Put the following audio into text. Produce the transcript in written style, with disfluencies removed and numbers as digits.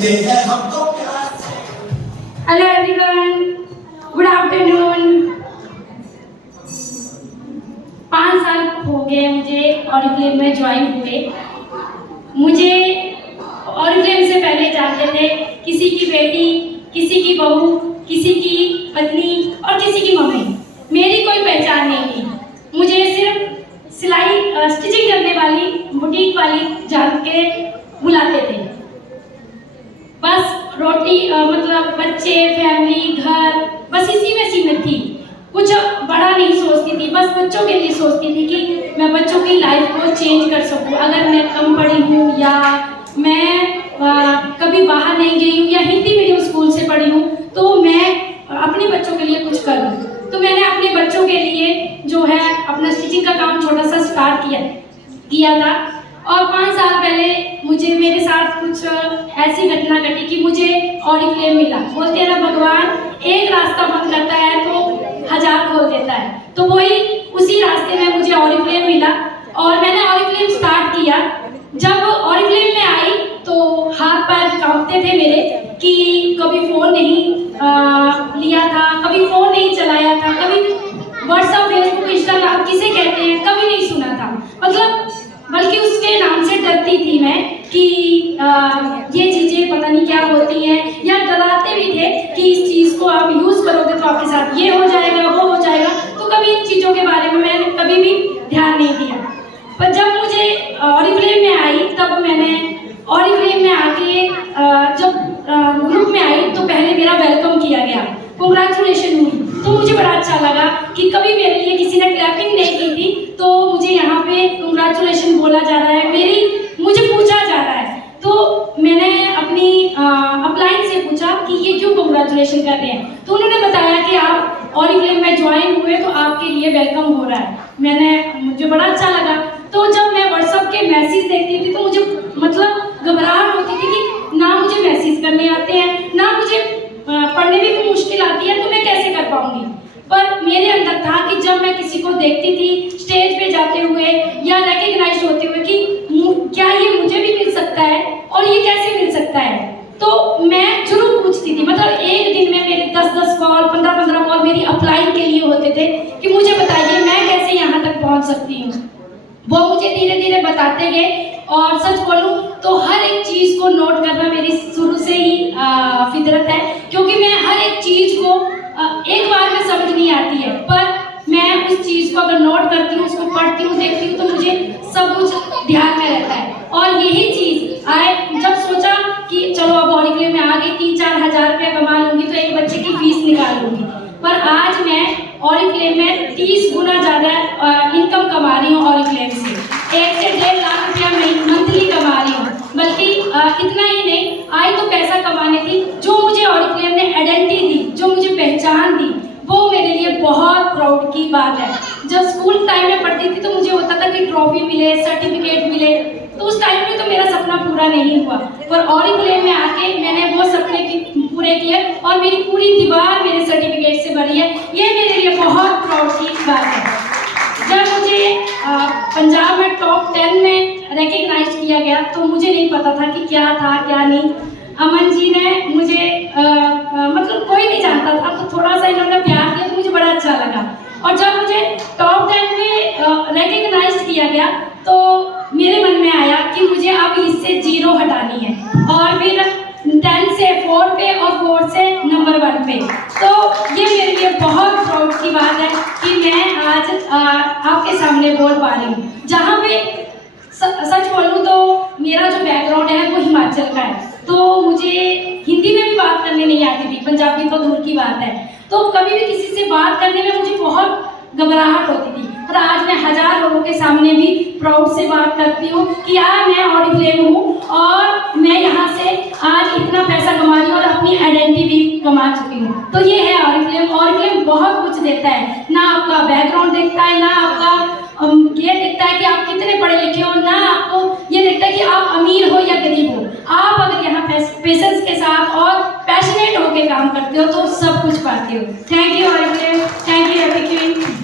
कहते हैं हमको प्यार से। Hello everyone, good afternoon. 5 साल हो गए मुझे ऑरिफ्लेम में ज्वाइन हुए। मुझे ऑरिफ्लेम से पहले जानते थे किसी की बेटी, किसी की बहू, किसी की पत्नी और किसी की मम्मी। मेरी कोई पहचान नहीं थी। मुझे सिर्फ सिलाई स्टिचिंग करने वाली, बुटीक वाली जान के बुलाते थे। बस रोटी मतलब बच्चे, फैमिली, घर, बस इसी में सीमित थी। कुछ बड़ा नहीं सोचती थी, बस बच्चों के लिए सोचती थी कि मैं बच्चों की लाइफ को चेंज कर सकूं। अगर मैं कम पढ़ी हूँ या मैं कभी बाहर नहीं गई हूँ या हिंदी मीडियम स्कूल से पढ़ी हूँ, तो मैं अपने बच्चों के लिए कुछ करूँ। तो मैंने अपने बच्चों के लिए जो है अपना स्टिचिंग का काम छोटा सा स्टार्ट किया था। और 5 साल पहले मुझे मेरे साथ कुछ ऐसी घटना घटी कि मुझे ऑरिफ्लेम मिला। बोलते हैं ना, भगवान एक रास्ता बंद करता है तो 1000 खोल देता है। तो वही उसी रास्ते में मुझे ऑरिफ्लेम मिला और मैंने ऑरिफ्लेम स्टार्ट किया। जब ऑरिफ्लेम में आई तो हाथ पैर कांपते थे मेरे कि कभी फ़ोन नहीं लिया था, कभी फ़ोन नहीं चलाया था, कभी व्हाट्सएप, फेसबुक, इंस्टाग्राम किसे कहते हैं कभी नहीं सुना था। मतलब बल्कि उसके नाम से डरती थी मैं कि ये चीज़ें पता नहीं क्या होती हैं, या डराते भी थे कि इस चीज़ को आप यूज़ करोगे तो आपके साथ ये हो जाएगा, वो हो जाएगा। तो कभी इन चीज़ों के बारे में मैंने कभी भी ध्यान नहीं दिया। पर जब मुझे ऑरिफ्लेम में आई, तब मैंने ऑरिफ्लेम में आके जब ग्रुप में आई तो पहले मेरा वेलकम किया गया, कांग्रेचुलेशन हुई। तो मुझे बड़ा अच्छा लगा कि कभी मेरे लिए किसी ने क्लैपिंग नहीं की थी, तो मुझे यहाँ पे कांग्रेचुलेशन बोला जा रहा है, मुझे पूछा जा रहा है। तो मैंने अपनी अपलाइन से पूछा कि ये क्यों कांग्रेचुलेशन कर रहे हैं। तो उन्होंने बताया कि आप ऑरिफ्लेम में ज्वाइन हुए तो आपके लिए वेलकम हो रहा है। मुझे बड़ा अच्छा लगा। तो जब मैं व्हाट्सएप के मैसेज देखती थी तो मुझे मतलब घबराहट होती थी कि ना मुझे मैसेज करने आते हैं, ना मुझे पढ़ने में भी मुश्किल आती है, तो मैं कैसे कर पाऊंगी। पर मेरे अंदर था कि जब मैं किसी को देखती थी स्टेज पे जाते हुए या रिकग्नाइज होते हुए कि क्या ये मुझे भी मिल सकता है और ये कैसे मिल सकता है, तो मैं जरूर पूछती थी। मतलब एक दिन में मेरे 10-10 कॉल, 15-15 कॉल मेरी अप्लाई के लिए होते थे कि मुझे बताइए मैं कैसे यहाँ तक पहुँच सकती हूँ। वो मुझे धीरे धीरे बताते गए। और सच बोलूं तो हर एक चीज़ को नोट करना मेरी शुरू से ही फितरत है, क्योंकि मैं हर एक चीज़ को एक बार में समझ नहीं आती है, पर मैं उस चीज़ को अगर नोट करती हूँ, उसको पढ़ती हूँ, देखती हूँ, तो मुझे सब कुछ ध्यान में रहता है। और यही चीज़ आए जब सोचा कि चलो अब ऑरिफ्लेम में आ गई, 3-4 हज़ार रुपया कमा लूँगी तो एक बच्चे की फीस निकाल लूँगी। पर आज मैं ऑरिफ्लेम में 30 गुना ज़्यादा इनकम कमा रही हूँ। ऑरिफ्लेम से 1 से 1.5 लाख रुपया मंथली कमा रही हूँ। बल्कि इतना ही नहीं, आई तो पैसा कमाने थी, जो मुझे ऑरिफ्लेम ने आइडेंटिटी दी, जो मुझे पहचान दी, वो मेरे लिए बहुत प्राउड की बात है। जब स्कूल टाइम में पढ़ती थी तो मुझे होता था कि ट्रॉफी मिले, सर्टिफिकेट मिले, तो उस टाइम में तो मेरा सपना पूरा नहीं हुआ। पर ऑरिफ्लेम में आके मैंने वो सपने पूरे किए और मेरी पूरी दीवार मेरे सर्टिफिकेट से भरी है। ये मेरे लिए बहुत प्राउड की बात है। जब मुझे पंजाब में टॉप 10 में रिकग्नाइज किया गया तो मुझे नहीं पता था कि क्या था क्या नहीं। अमन जी ने मुझे मतलब कोई नहीं जानता था, तो थोड़ा सा इन्होंने प्यार किया तो मुझे बड़ा अच्छा लगा। और जब मुझे टॉप 10 में रिकग्नाइज किया गया तो मेरे मन में आया कि मुझे अब इससे 0 हटानी है, और फिर 10 से 4 पे और 4 से नंबर 1 पे। तो ये मेरे लिए बहुत प्राउड की बात है कि मैं आज आपके सामने बोल पा रही हूँ। जहाँ पे सच बोलूँ तो मेरा जो बैकग्राउंड है वो हिमाचल का है, तो मुझे हिंदी में भी बात करने नहीं आती थी, पंजाबी तो दूर की बात है। तो कभी भी किसी से बात करने में मुझे बहुत घबराहट होती थी। और आज मैं 1000 लोगों के सामने भी प्राउड से बात करती हूँ कि यार मैं ऑरिफ्लेम हूँ और मैं यहाँ से आज इतना पैसा कमा रही हूँ और अपनी आइडेंटिटी भी कमा चुकी हूँ। तो ये है ऑरिफ्लेम। ऑरिफ्लेम बहुत कुछ देता है, ना आपका बैकग्राउंड देखता है, ना आपका ये देखता है कि आप कितने पढ़े लिखे हो, ना आपको ये देखता है कि आप अमीर हो या गरीब हो। आप अगर यहाँ पेशेंस के साथ और पैशनेट होकर काम करते हो तो सब कुछ पाते हो। Thank you Oriflame, thank you happy queen.